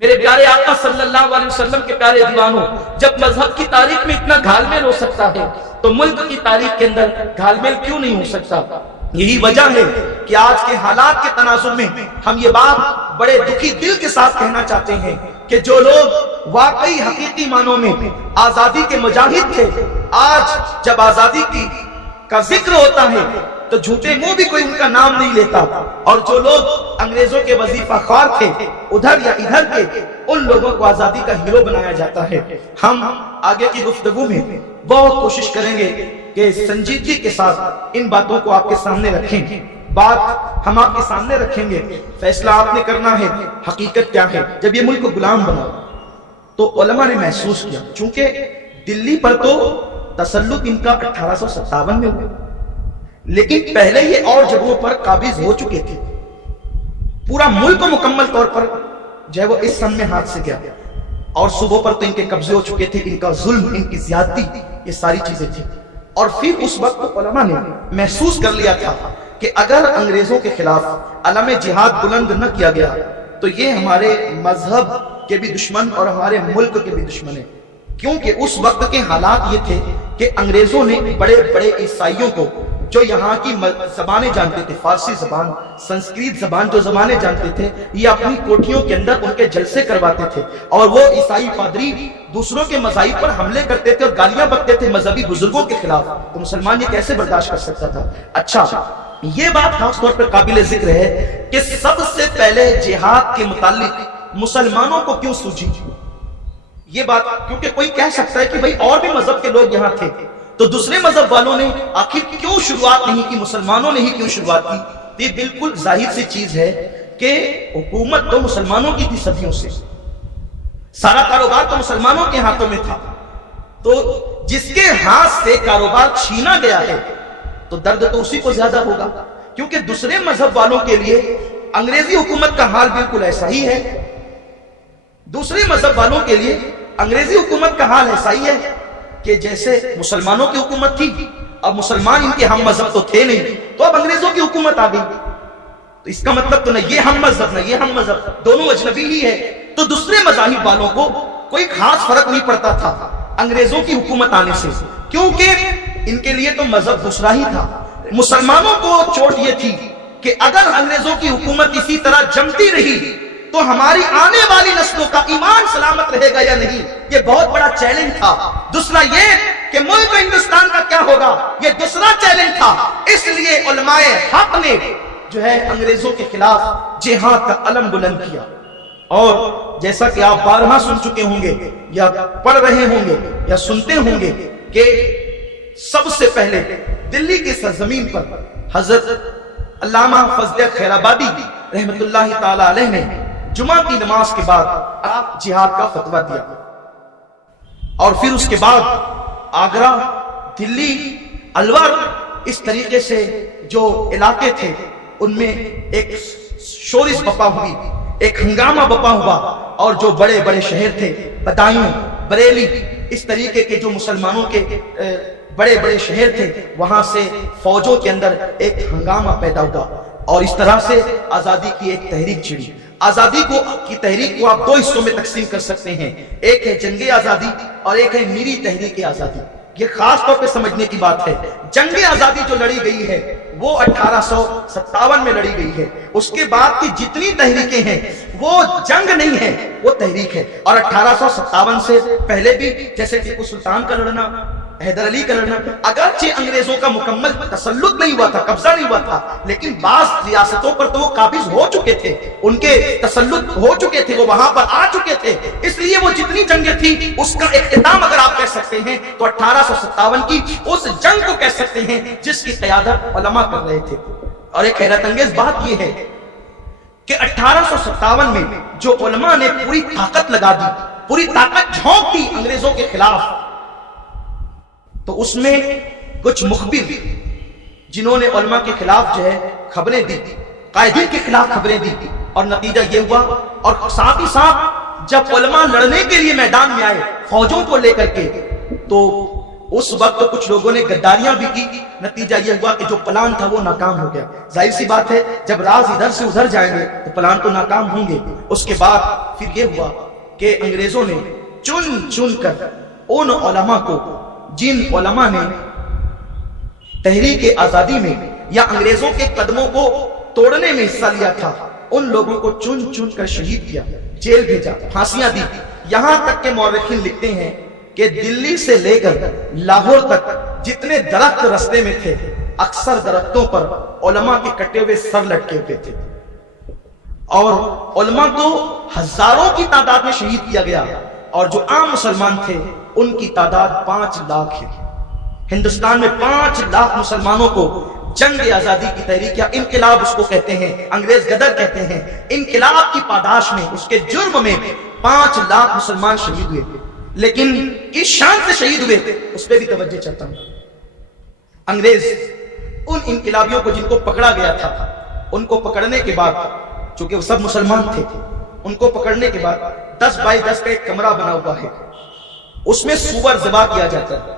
میرے پیارے آقا صلی اللہ علیہ وسلم کے پیارے دیوانوں، جب مذہب کی تاریخ میں اتنا گھال میل ہو سکتا ہے تو ملک کی تاریخ کے اندر گھال میل کیوں نہیں ہو سکتا؟ یہی وجہ ہے کہ آج کے حالات کے تناظر میں ہم یہ بات بڑے دکھی دل کے ساتھ کہنا چاہتے ہیں کہ جو لوگ واقعی حقیقی معنوں میں آزادی کے مجاہد تھے، آج جب آزادی کا ذکر ہوتا ہے تو جھوٹے منہ بھی کوئی ان کا نام نہیں لیتا، اور جو لوگ انگریزوں کے وظیفہ خوار تھے ادھر یا ادھر کے، ان لوگوں کو آزادی کا ہیرو بنایا جاتا ہے۔ ہم آگے کی گفتگو میں بہت کوشش کریں گے کہ سنجیدگی کے ساتھ ان باتوں کو آپ کے سامنے رکھیں، بات ہم آپ کے سامنے رکھیں گے، فیصلہ آپ نے کرنا ہے حقیقت کیا ہے۔ جب یہ ملک غلام بنا تو علماء نے محسوس کیا، چونکہ دلی پر تو تسلط ان کا 1857 میں ہوا، لیکن پہلے یہ اور جگہوں پر قابض ہو چکے تھے، پورا ملک مکمل طور پر جو ہے وہ اس سن میں ہاتھ سے گیا، اور صوبوں پر تو ان کے قبضے ہو چکے تھے، ان کا ظلم، ان کی زیادتی، یہ ساری چیزیں تھیں۔ اور پھر اس وقت علماء نے محسوس کر لیا تھا کہ اگر انگریزوں کے خلاف علم جہاد بلند نہ کیا گیا تو یہ ہمارے مذہب کے بھی دشمن اور ہمارے ملک کے بھی دشمن ہیں، کیونکہ اس وقت کے حالات یہ تھے کہ انگریزوں نے بڑے بڑے عیسائیوں کو، جو یہاں کی زبانیں جانتے تھے، فارسی زبان، سنسکرت زبان، جو زبانیں جانتے تھے، یہ اپنی کوٹھیوں کے اندر ان کے جلسے کرواتے تھے، اور وہ عیسائی پادری دوسروں کے مذاہب پر حملے کرتے تھے اور گالیاں بکتے تھے مذہبی بزرگوں کے خلاف، تو مسلمان یہ کیسے برداشت کر سکتا تھا؟ اچھا، یہ بات خاص طور پر قابل ذکر ہے کہ سب سے پہلے جہاد کے متعلق مسلمانوں کو کیوں سوچی یہ بات، کیونکہ کوئی کہہ سکتا ہے کہ بھئی اور بھی مذہب کے لوگ یہاں تھے، تو دوسرے مذہب والوں نے آخر کیوں شروعات نہیں کی، مسلمانوں نے ہی کیوں شروعات کی؟ تو یہ بالکل ظاہر سی چیز ہے کہ حکومت تو مسلمانوں کی تھی صدیوں سے، سارا کاروبار تو مسلمانوں کے ہاتھوں میں تھا، تو جس کے ہاتھ سے کاروبار چھینا گیا ہے تو درد تو اسی کو زیادہ ہوگا، کیونکہ دوسرے مذہب والوں کے لیے انگریزی حکومت کا حال بالکل ایسا ہی ہے، دوسرے مذہب والوں کے لیے انگریزی حکومت کا حال ایسا ہی ہے کہ جیسے مسلمانوں کی حکومت تھی، اب مسلمان ان کے ہم مذہب تو تھے نہیں، تو اب انگریزوں کی حکومت آ گئی، تو اس کا مطلب تو نہ یہ ہم مذہب نہ یہ ہم مذہب، دونوں اجنبی ہی ہے۔ تو دوسرے مذاہب والوں کو کوئی خاص فرق نہیں پڑتا تھا انگریزوں کی حکومت آنے سے، کیونکہ ان کے لیے تو مذہب دوسرا ہی تھا۔ مسلمانوں کو چوٹ یہ تھی کہ اگر انگریزوں کی حکومت اسی طرح جمتی رہی تو ہماری آنے والی نسلوں کا ایمان سلامت رہے گا یا نہیں، یہ بہت بڑا چیلنج تھا۔ دوسرا یہ کہ ملک ہندوستان کا کیا ہوگا، یہ دوسرا چیلنج تھا۔ اس لیے علماء حق نے جو ہے انگریزوں کے خلاف جہاد کا علم بلند کیا، اور جیسا کہ آپ بارہا سن چکے ہوں گے یا پڑھ رہے ہوں گے یا سنتے ہوں گے کہ سب سے پہلے دلی کی سرزمین پر حضرت علامہ فضل خیر آبادی رحمت اللہ تعالی علیہ نے جمعہ کی نماز کے بعد آپ جہاد کا فتویٰ دیا، اور پھر اس کے بعد آگرہ، دلی، الور، اس طریقے سے جو علاقے تھے ان میں ایک شورش بپا ہوئی، ایک ہنگامہ بپا ہوا، اور جو بڑے بڑے شہر تھے، بدایوں، بریلی، اس طریقے کے جو مسلمانوں کے بڑے بڑے شہر تھے، وہاں سے فوجوں کے اندر ایک ہنگامہ پیدا ہوا، اور اس طرح سے آزادی کی ایک تحریک چھڑی۔ آزادی کی تحریک کو آپ دو حصوں میں تقسیم کر سکتے ہیں، ایک ہے جنگ آزادی اور ایک ہے میری تحریک آزادی۔ یہ خاص طور پہ سمجھنے کی بات ہے، جنگ آزادی جو لڑی گئی ہے وہ 1857 میں لڑی گئی ہے، اس کے بعد کی جتنی تحریکیں ہیں وہ جنگ نہیں ہے، وہ تحریک ہے، اور 1857 سے پہلے بھی جیسے ٹیپو سلطان کا لڑنا، حیدر علی کا لڑنا، اگرچہ انگریزوں کا مکمل تسلط نہیں ہوا تھا، قبضہ نہیں ہوا تھا، لیکن بعض ریاستوں پر تو وہ قابض ہو چکے تھے، ان کے تسلط ہو چکے تھے، وہ وہاں پر آ چکے تھے، اس لیے وہ جتنی جنگیں تھی اس کا اختتام اگر آپ کہہ سکتے ہیں تو 1857 کی اس جنگ کو کہہ سکتے ہیں جس کی قیادت علماء کر رہے تھے۔ اور ایک حیرت انگیز بات یہ ہے کہ 1857 میں جو علماء نے پوری طاقت لگا دی، پوری طاقت جھونک دی انگریزوں کے خلاف، تو اس میں کچھ مخبر جنہوں نے علماء کے خلاف جو ہے خبریں دی، قائدین کے خلاف خبریں دی، اور نتیجہ یہ ہوا، اور ساتھ ہی ساتھ جب علماء لڑنے کے لیے میدان میں آئے فوجوں کو لے کر کے، تو اس وقت کچھ لوگوں نے غداریاں بھی کی، نتیجہ یہ ہوا کہ جو پلان تھا وہ ناکام ہو گیا۔ ظاہر سی بات ہے جب راز ادھر سے ادھر جائیں گے تو پلان تو ناکام ہوں گے۔ اس کے بعد پھر یہ ہوا کہ انگریزوں نے چن چن کر ان علماء کو، جن علماء نے تحریک آزادی میں یا انگریزوں کے قدموں کو توڑنے میں حصہ لیا تھا، ان لوگوں کو چن چن کر شہید کیا، جیل بھیجا، پھانسیاں دی۔ یہاں تک کہ مورخین لکھتے ہیں کہ دلی سے لے کر لاہور تک جتنے درخت رستے میں تھے، اکثر درختوں پر علماء کے کٹے ہوئے سر لٹکے ہوئے تھے، اور علماء کو ہزاروں کی تعداد میں شہید کیا گیا، اور جو عام مسلمان تھے ان کی تعداد 5 لاکھ ہے۔ ہندوستان میں 5 لاکھ مسلمانوں کو جنگ آزادی کی تحریک یا انقلاب اس کو کہتے ہیں، انگریز غدر کہتے ہیں، انقلاب کی پاداش میں، اس کے جرم میں 5 لاکھ مسلمان شہید ہوئے، لیکن کس شان سے شہید ہوئے اس پہ بھی توجہ چاہتا ہوں۔ انگریز ان انقلابیوں کو جن کو پکڑا گیا تھا، ان کو پکڑنے کے بعد، چونکہ وہ سب مسلمان تھے، ان کو پکڑنے کے بعد 10 بائی 10 کا ایک کمرہ بنا ہوا ہے، اس میں سور ذبح کیا جاتا ہے۔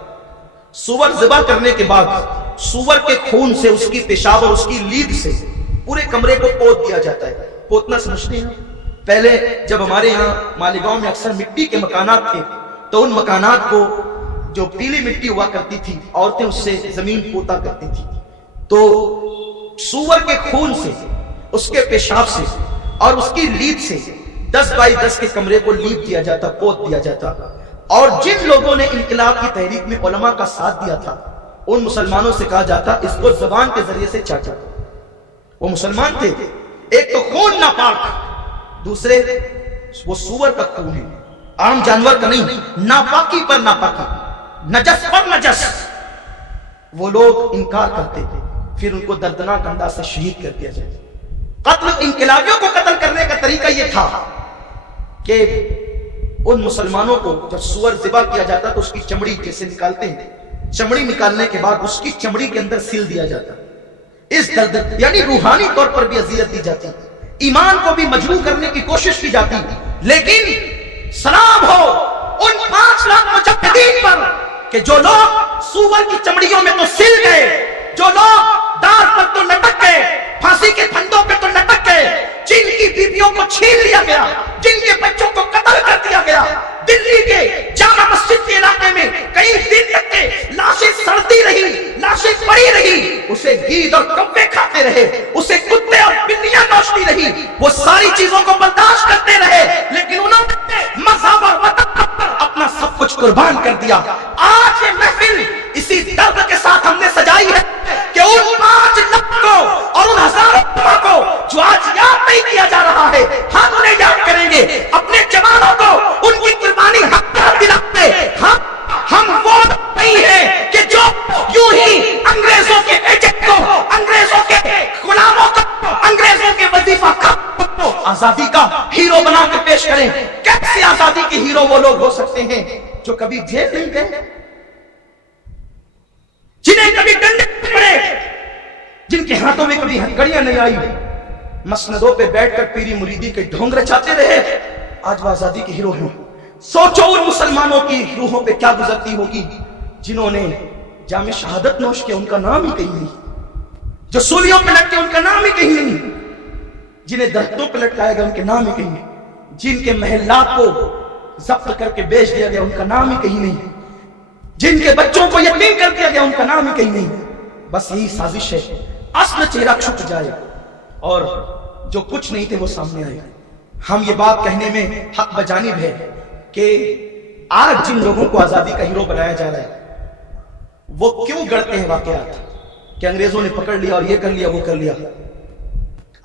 سور ذبح کرنے کے بعد سور کے خون سے، اس کی پیشاب اور اس کی لید سے پورے کمرے کو پوت دیا جاتا ہے۔ پوتنا سمجھتے ہیں؟ پہلے جب ہمارے یہاں مالیگاؤں میں اکثر مٹی کے مکانات تھے تو ان مکانات کو جو پیلی مٹی ہوا کرتی تھی، عورتیں اس سے زمین پوتا کرتی تھی، تو سور کے خون سے، اس کے پیشاب سے اور اس کی لید سے 10 بائی 10 کے کمرے کو لیپ دیا جاتا، پوت دیا جاتا۔ اور جن لوگوں نے انقلاب کی تحریک میں علماء کا ساتھ دیا تھا، ان مسلمانوں سے کہا جاتا اس کو زبان کے ذریعے سے چاٹا۔ وہ مسلمان تھے، ایک تو خون ناپاک، دوسرے وہ سور کا خون ہے، عام جانور کا نہیں، ناپاکی پر ناپاکی، نجس پر نجس۔ وہ لوگ انکار کرتے تھے، پھر ان کو دردناک انداز سے شہید کر دیا جائے۔ قتل، انقلابیوں کو قتل کرنے کا طریقہ یہ تھا کہ ان مسلمانوں کو جب سور ذبح کیا جاتا تو اس کی چمڑی جیسے نکالتے ہیں، چمڑی نکالنے کے بعد اس کی چمڑی کے اندر سل دیا جاتا، اس درد یعنی روحانی طور پر بھی اذیت دی جاتی، ایمان کو بھی مجروح کرنے کی کوشش کی جاتی۔ لیکن سلام ہو ان 5 لاکھ مجاہدین پر کہ جو لوگ سور کی چمڑیوں میں تو سل گئے، جو لوگ دار پر تو لٹک گئے، پھانسی کے پھندوں پہ تو لٹک گئے، جن کی بیویوں کو چھین لیا گیا، جن کے بچوں کو قتل کر دیا گیا، دلی کے جامع مسجد کے علاقے میں کئی دن تک کے لاشیں سڑتی رہی، لاشیں پڑی رہی، اسے گید اور کبے کھاتے رہے، اسے کتے اور بلیاں نوچتی رہی، وہ ساری چیزوں کو برداشت کرتے رہے، لیکن انہوں نے مذہب اور وطن پر اپنا سب کچھ قربان کر دیا۔ آج یہ محفل اسی درد کے ساتھ ہم نے سجائی ہے کہ ان 5 لاکھ کو اور ان ہزاروں کو جو آج یاد نہیں کیا جا رہا ہے، ہم انہیں یاد کریں گے، اپنے جوانوں کو ان کی قربانی حق دلاتے۔ ہم وہ نہیں ہیں کہ جو یوں ہی انگریزوں کے ایجنٹ کو، انگریزوں کے غلاموں کو، انگریزوں کے وظیفہ کو آزادی کا ہیرو بنا کے پیش کریں۔ کیسے آزادی کے ہیرو وہ لوگ ہو سکتے ہیں جو کبھی جیل نہیں گئے، جنہیں کبھی ڈنڈے پڑے، جن کے ہاتھوں میں کبھی ہتھکڑیاں نہیں آئی، مسندوں پہ بیٹھ کر پیری مریدی کے ڈھونگ رچاتے رہے، آج وہ آزادی کے ہیرو ہیں۔ سوچو ان مسلمانوں کی روحوں پہ کیا گزرتی ہوگی جنہوں نے جام شہادت نوش کیا، ان کا نام ہی کہیں نہیں، جو سولیوں پہ لٹکے ان کا نام ہی کہیں نہیں، جنہیں درختوں پہ لٹکایا گیا ان کے نام ہی کہیں نہیں، جن کے محلات کو ضبط کر کے بیچ دیا گیا ان کا نام ہی کہیں نہیں، جن کے بچوں کو یتیم کر دیا گیا ان کا نام ہی کہیں نہیں۔ بس یہی سازش ہے، اصل چہرہ چھپ جائے اور جو کچھ نہیں تھے وہ سامنے آئے۔ ہم یہ بات کہنے میں حق بجانب ہے کہ آج جن لوگوں کو آزادی کا ہیرو بنایا جا رہا ہے وہ کیوں گڑتے ہیں واقعات کہ انگریزوں نے پکڑ لیا اور یہ کر لیا وہ کر لیا۔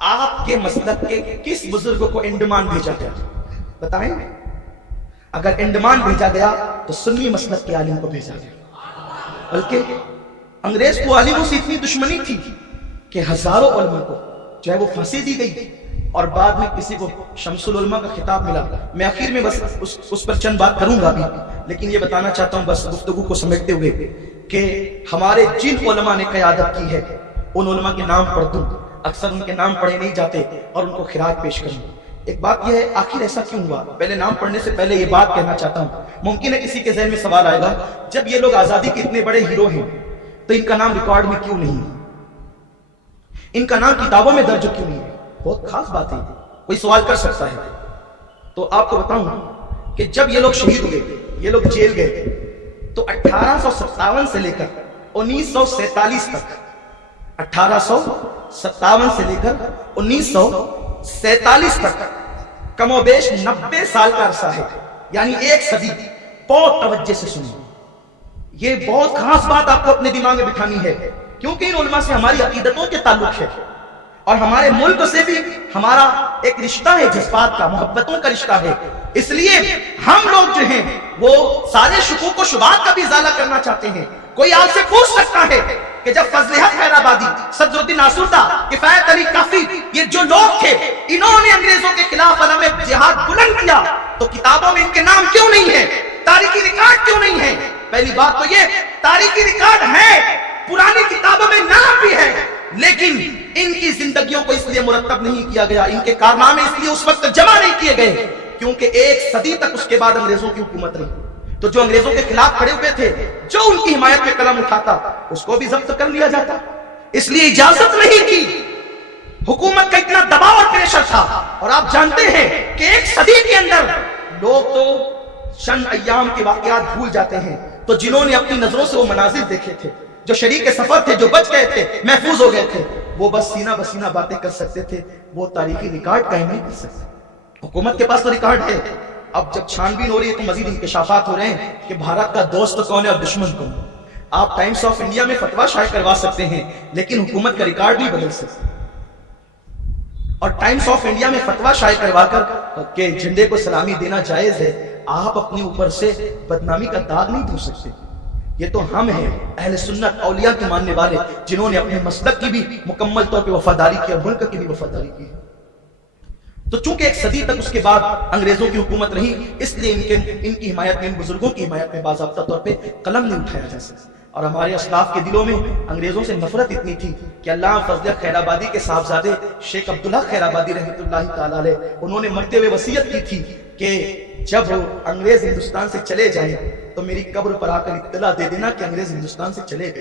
آپ کے مسلک کے کس بزرگ کو انڈمان بھیجا گیا بتائیں؟ اگر انڈمان بھیجا گیا تو سنی مسلک کے عالم کو بھیجا گیا، بلکہ انگریز کو عالموں سے اتنی دشمنی تھی کہ ہزاروں علماء کو جو ہے وہ پھانسی دی گئی اور بعد میں کسی کو شمس العلماء کا خطاب ملا۔ میں آخر میں بس اس پر چند بات کروں گا بھی، لیکن یہ بتانا چاہتا ہوں بس گفتگو کو سمیٹتے ہوئے کہ ہمارے جن علماء نے قیادت کی ہے ان علماء کے نام پڑھ دوں، اکثر ان کے نام پڑھے نہیں جاتے اور ان کو خراج پیش کروں۔ ایک بات یہ ہے آخر ایسا کیوں ہوا؟ پہلے نام پڑھنے سے پہلے یہ بات کہنا چاہتا ہوں، ممکن ہے کسی کے ذہن میں سوال آئے گا، جب یہ لوگ آزادی کے اتنے بڑے ہیرو ہیں تو ان کا نام ریکارڈ میں کیوں نہیں، ان کا نام کتابوں میں درج کیوں نہیں؟ بہت خاص بات ہے، کوئی سوال کر سکتا ہے۔ تو آپ کو بتاؤں کہ جب یہ لوگ شہید ہوئے، یہ لوگ جیل گئے، تو 1857 سے لے کر 1947 تک، 1857 سے لے کر 1947 تک کم و بیش 90 سال کا عرصہ ہے، یعنی ایک صدی۔ بہت توجہ سے سنیں، یہ بہت خاص بات آپ کو اپنے دماغ میں بٹھانی ہے، کیونکہ ان علماء سے ہماری عقیدتوں کے تعلق ہے اور ہمارے ملک سے بھی ہمارا ایک رشتہ ہے، جذبات کا، محبتوں کا رشتہ ہے۔ اس لیے ہم لوگ جو ہیں وہ سارے شکوک و شبہات کا بھی ازالہ کرنا چاہتے ہیں۔ کوئی آپ سے پوچھ سکتا ہے کہ جب فضل حق خیرآبادی، صدر الدین آسودہ، کفایت علی کافی، یہ جو لوگ تھے، انہوں نے انگریزوں کے خلاف علم جہاد بلند کیا، تو کتابوں میں ان کے نام کیوں نہیں ہے؟ تاریخی ریکارڈ کیوں نہیں ہے؟ پہلی بات تو یہ، تاریخی ریکارڈ ہے، پرانی کتابوں میں نام بھی ہے، لیکن ان کی زندگیوں کو اس لیے مرتب نہیں کیا گیا، ان کے کارنامے اس لیے اس وقت جمع نہیں کیے گئے کیونکہ ایک صدی تک اس کے بعد انگریزوں کی حکومت رہی، تو جو انگریزوں کے خلاف کھڑے ہوئے تھے، جو ان کی حمایت میں قلم اٹھاتا، اس کو بھی ضبط کر لیا جاتا۔ اس لیے اجازت نہیں تھی، حکومت کا اتنا دباؤ اور پریشر تھا۔ اور آپ جانتے ہیں کہ ایک صدی کے اندر لوگ تو چند ایام کے واقعات بھول جاتے ہیں، تو جنہوں نے اپنی نظروں سے وہ مناظر دیکھے تھے، جو شریک سفر تھے، جو بچ گئے تھے، محفوظ ہو گئے تھے، وہ بس سینہ بسینہ باتیں کر سکتے تھے، وہ تاریخی ریکارڈ قائم نہیں کر سکتے۔ حکومت کے پاس تو ریکارڈ ہے، اب جب چھان بین ہو رہی ہے تو مزید انکشافات ہو رہے ہیں کہ بھارت کا دوست کون ہے اور دشمن کون ہے۔ آپ ٹائمز آف انڈیا میں فتویٰ شائع کروا سکتے ہیں لیکن حکومت کا ریکارڈ نہیں بدل سکتے، اور ٹائمز آف انڈیا میں فتویٰ شائع کروا کر کہ جھنڈے کو سلامی دینا جائز ہے، آپ اپنے اوپر سے بدنامی کا داغ نہیں دھو سکتے۔ یہ تو ہم ہیں اہل سنت، اولیاء کے ماننے والے، جنہوں نے اپنے مسلک کی بھی مکمل طور پہ وفاداری کی اور ملک کی بھی وفاداری کی۔ تو چونکہ ایک صدی تک اس کے بعد انگریزوں کی حکومت رہی، اس لیے ان کی حمایت میں، ان بزرگوں کی حمایت میں باضابطہ طور پہ قلم نہیں اٹھایا جا سکتا۔ اور ہمارے اسلاف کے دلوں میں انگریزوں سے نفرت اتنی تھی کہ علامہ فضل حق خیرآبادی کے صاحبزادے شیخ عبداللہ خیرآبادی رحمۃ اللہ تعالی علیہ، انہوں نے مرتے ہوئے وصیت کی تھی کہ جب انگریز ہندوستان سے چلے جائیں تو میری قبر پر آ کر اطلاع دے دینا کہ انگریز ہندوستان سے چلے گئے۔